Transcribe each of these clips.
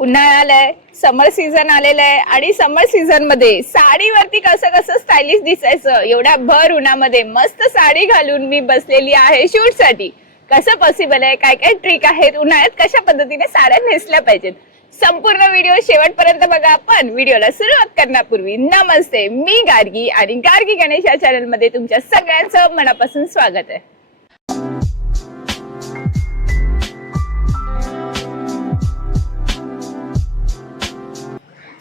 उन्हाळा आलाय, समर सीझन आलेला आहे आणि समर सीझन मध्ये साडीवरती कसं कसं स्टायलिश दिसायचं एवढ्या भर उन्हामध्ये मस्त साडी घालून मी बसलेली आहे शूट साठी. कसं पॉसिबल आहे, काय काय ट्रिक आहेत, उन्हाळ्यात कशा पद्धतीने साड्या नेसल्या पाहिजेत, संपूर्ण व्हिडिओ शेवटपर्यंत बघा. पण व्हिडिओला सुरुवात करण्यापूर्वी नमस्ते, मी गार्गी आणि गार्गी गणेश या चॅनल मध्ये तुमच्या सगळ्यांचं मनापासून स्वागत आहे.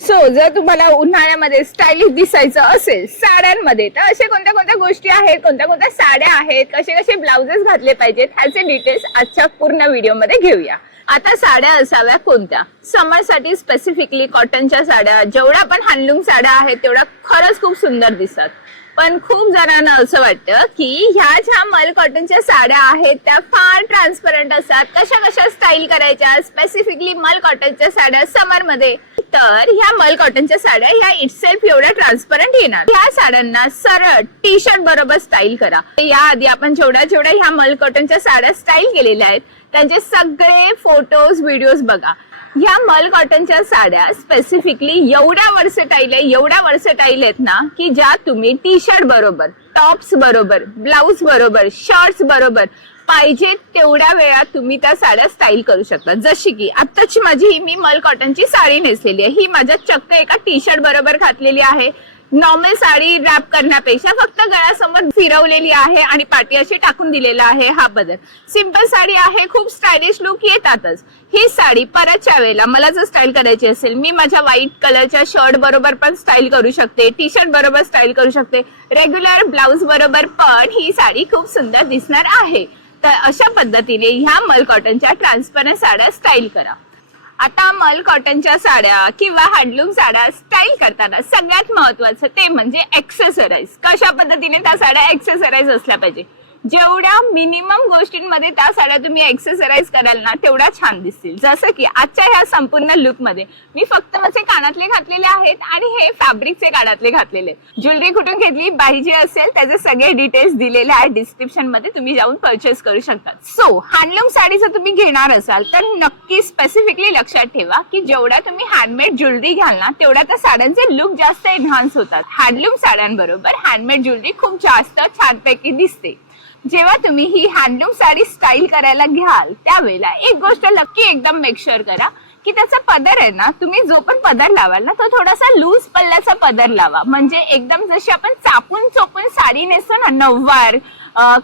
सो जर तुम्हाला उन्हाळ्यामध्ये स्टायलिश दिसायचं असेल साड्यांमध्ये, तर अशा कोणत्या कोणत्या गोष्टी आहेत, कोणत्या कोणत्या साड्या आहेत, कसे कसे ब्लाउजेस घातले पाहिजेत, ह्याचे डिटेल्स आजच्या पूर्ण व्हिडिओमध्ये घेऊया. आता साड्या असाव्या कोणत्या? समरसाठी स्पेसिफिकली कॉटनच्या साड्या, जेवढ्या पण हँडलूम साड्या आहेत तेवढ्या खरंच खूप सुंदर दिसतात. पण खूप जणांना असं वाटतं की ह्या ज्या मल कॉटनच्या साड्या आहेत त्या फार ट्रान्सपरंट असतात, कशा कशा स्टाईल करायच्या, स्पेसिफिकली मल कॉटनच्या साड्या समर मध्ये. तर ह्या मल कॉटनच्या साड्या ह्या इटसेल्फ एवढ्या ट्रान्सपरंट येणार. ह्या साड्यांना सरळ टी शर्ट बरोबर स्टाईल करा. याआधी आपण जेवढ्या जेवढ्या ह्या मल कॉटनच्या साड्या स्टाईल केलेल्या आहेत त्यांचे सगळे फोटोज व्हिडिओज बघा. ह्या मल कॉटनच्या साड्या स्पेसिफिकली एवढ्या वर्सेटाईल आहेत ना की ज्या तुम्ही टी शर्ट बरोबर, टॉप्स बरोबर, ब्लाउज बरोबर, शर्ट्स बरोबर पाहिजे तेवढ्या वेळात तुम्ही त्या साड्या स्टाईल करू शकता. जशी की आत्ताची माझी मी मल कॉटनची साडी नेसलेली आहे, ही माझ्या चक्क एका टी शर्ट बरोबर घातलेली आहे. नॉर्मल साडी रॅप करण्यापेक्षा फक्त गळ्यासमोर फिरवलेली आहे आणि पाठी अशी टाकून दिलेला आहे. हा बदल सिंपल साडी आहे, खूप स्टायलिश लुक येतातच. ही साडी परतच्या वेळेला मला जर स्टाईल करायची असेल, मी माझ्या व्हाईट कलरच्या शर्ट बरोबर पण स्टाईल करू शकते, टी शर्ट बरोबर स्टाईल करू शकते, रेग्युलर ब्लाउज बरोबर पण ही साडी खूप सुंदर दिसणार आहे. तर अशा पद्धतीने ह्या मल कॉटनच्या ट्रान्सपरंट साड्या स्टाईल करा. आता मल कॉटनच्या साड्या किंवा हँडलूम साड्या स्टाईल करताना सगळ्यात महत्वाचं ते म्हणजे एक्सेसराईज. कशा पद्धतीने त्या साड्या एक्सेसराईज असल्या पाहिजे. जेवढ्या मिनिमम गोष्टींमध्ये त्या साड्या तुम्ही एक्सेसराईज कराल ना तेवढ्या छान दिसतील. जसं की आजच्या ह्या संपूर्ण लुक मध्ये मी फक्त माझे कानातले घातलेले आहेत आणि हे फॅब्रिकचे कानातले घातलेले. ज्वेलरी कुठून घेतली पाहिजे असेल त्याचे सगळे डिटेल्स दिलेले आहेत डिस्क्रिप्शन मध्ये, तुम्ही जाऊन परचेस करू शकता. सो हँडलूम साडी जर तुम्ही घेणार असाल तर नक्की स्पेसिफिकली लक्षात ठेवा की जेवढ्या तुम्ही हँडमेड ज्वेलरी घाल ना तेवढ्या त्या साड्यांचे लुक जास्त एनहान्स होतात. हँडलूम साड्यांबरोबर हँडमेड ज्वेलरी खूप जास्त छानपैकी दिसते. जेव्हा तुम्ही ही हँडलूम साडी स्टाईल करायला घ्याल त्यावेळेला एक गोष्ट नक्की एकदम मेक शुअर करा की त्याचा पदर आहे ना, तुम्ही जो पण पदर लावाल ना तो थोडासा लूज पल्ल्याचा पदर लावा. म्हणजे एकदम जशी आपण चापून चोपून साडी नेसतो ना, नऊवार,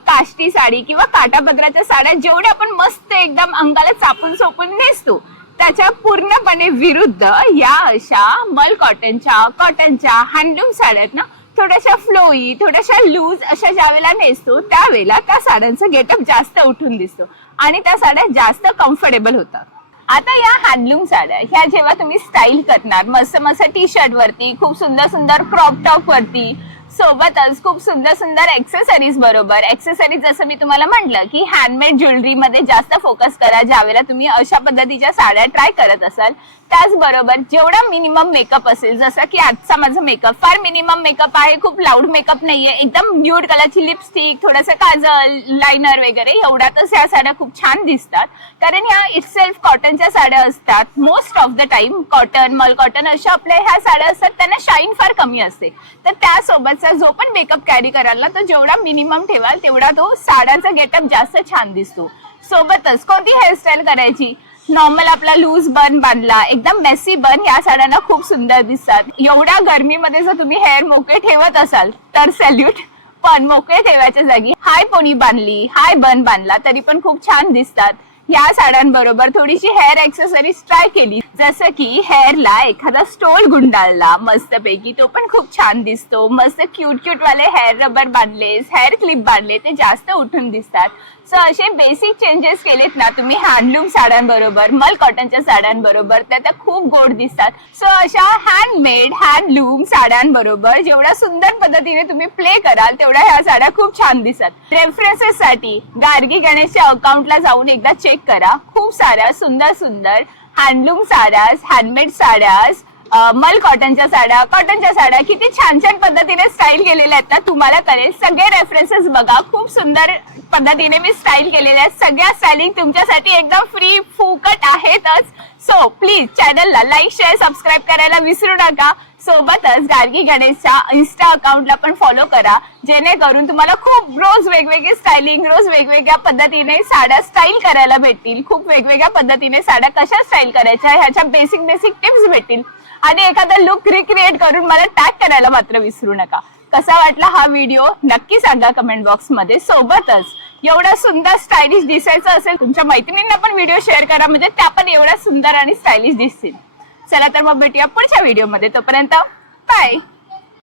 काष्टी साडी किंवा काटापदराच्या साड्या जेवढ्या आपण मस्त एकदम अंगाला चापून चोपून नेसतो त्याच्या पूर्णपणे विरुद्ध या अशा मल कॉटनच्या हँडलूम साड्या आहेत ना, थोड्याशा फ्लोई, थोड्याशा लूज अशा ज्या वेळेला नेसतो त्यावेळेला त्या साड्यांचा गेटअप जास्त उठून दिसतो आणि त्या साड्या जास्त कम्फर्टेबल होतात. आता या हँडलूम साड्या ह्या जेव्हा तुम्ही स्टाईल करणार मस्त मस्त टी शर्ट वरती, खूप सुंदर सुंदर क्रॉप टॉप वरती, सोबतच खूप सुंदर सुंदर एक्सेसरीज बरोबर. एक्सेसरीज जसं मी तुम्हाला म्हटलं की हँडमेड ज्वेलरी मध्ये जास्त फोकस करा ज्यावेळेला तुम्ही अशा पद्धतीच्या साड्या ट्राय करत असाल. त्याचबरोबर जेवढा मिनिमम मेकअप असेल, जसं की आजचा माझा मेकअप फार मिनिमम मेकअप आहे, खूप लाऊड मेकअप नाहीये, एकदम न्यूड कलरची लिपस्टिक, थोडंसं काजल, लायनर वगैरे एवढ्यातच ह्या साड्या खूप छान दिसतात. कारण ह्या इटसेल्फ कॉटनच्या साड्या असतात. Most of the time cotton, मल कॉटन अशा आपल्या ह्या साड्या असतात, त्यांना शाईन फार कमी असते. तर त्यासोबतचा जो पण मेकअप कॅरी कराल ना तो जेवढा मिनिमम ठेवाल तेवढा तो साड्यांचा गेटअप जास्त छान दिसतो. सोबतच कोणती हेअरस्टाईल करायची, नॉर्मल आपला लूज बन बांधला, एकदम मेसी बन, या साड्यांना खूप सुंदर दिसतात. एवढ्या गरमीमध्ये जर तुम्ही हेअर मोकळे ठेवत असाल तर सॅल्यूट, पण मोकळे ठेवायच्या जागी हाय पोनी बांधली, हाय बन बांधला तरी पण खूप छान दिसतात. या साड्यांबरोबर थोडीशी हेअर एक्सेसरीज ट्राय केली, जसं की हेअरला एखादा स्टोल गुंडाळला मस्तपैकी, तो पण खूप छान दिसतो. मस्त क्यूट वाले हेअर रबर बांधले, हेअर क्लिप बांधले, ते जास्त उठून दिसतात. सो असे बेसिक चेंजेस केलेत ना तुम्ही हँडलूम साड्यांबरोबर, मल कॉटनच्या साड्यांबरोबर, तर त्या खूप गोड दिसतात. सो अशा हँडमेड हँडलूम साड्यांबरोबर जेवढ्या सुंदर पद्धतीने तुम्ही प्ले कराल तेवढ्या ह्या साड्या खूप छान दिसतात. रेफरन्सेस साठी गार्गी गणेशच्या अकाउंटला जाऊन एकदा चेक करा. खूप साऱ्या सुंदर सुंदर हँडलूम साड्यास, हँडमेड साड्यास मल कॉटनच्या साड्या किती छान छान पद्धतीने स्टाईल केलेल्या आहेत ना, तुम्हाला कळेल. सगळे रेफरन्सेस बघा, खूप सुंदर पद्धतीने मी स्टाईल केलेल्या आहेत. सगळ्या स्टाईलिंग तुमच्यासाठी एकदम फ्री फुकट आहेतच. सो प्लीज चॅनलला लाईक शेअर सबस्क्राईब करायला विसरू नका. सोबतच गार्गी गणेशच्या इन्स्टा अकाउंटला पण फॉलो करा, जेणेकरून तुम्हाला खूप रोज वेगवेगळी स्टाईलिंग, रोज वेगवेगळ्या पद्धतीने साड्या स्टाईल करायला भेटतील. खूप वेगवेगळ्या पद्धतीने साड्या कशा स्टाईल करायच्या ह्याच्या बेसिक टिप्स भेटतील. आणि एखादा लुक रिक्रिएट करून मला टॅग करायला मात्र विसरू नका. कसा वाटला हा व्हिडिओ नक्की सांगा कमेंट बॉक्स मध्ये. सोबतच एवढा सुंदर स्टायलिश दिसायचं असेल तुमच्या मैत्रिणींना पण व्हिडिओ शेअर करा, म्हणजे त्या पण एवढ्या सुंदर आणि स्टायलिश दिसतील. चला तर मग भेटूया पुढच्या व्हिडिओमध्ये. तोपर्यंत बाय.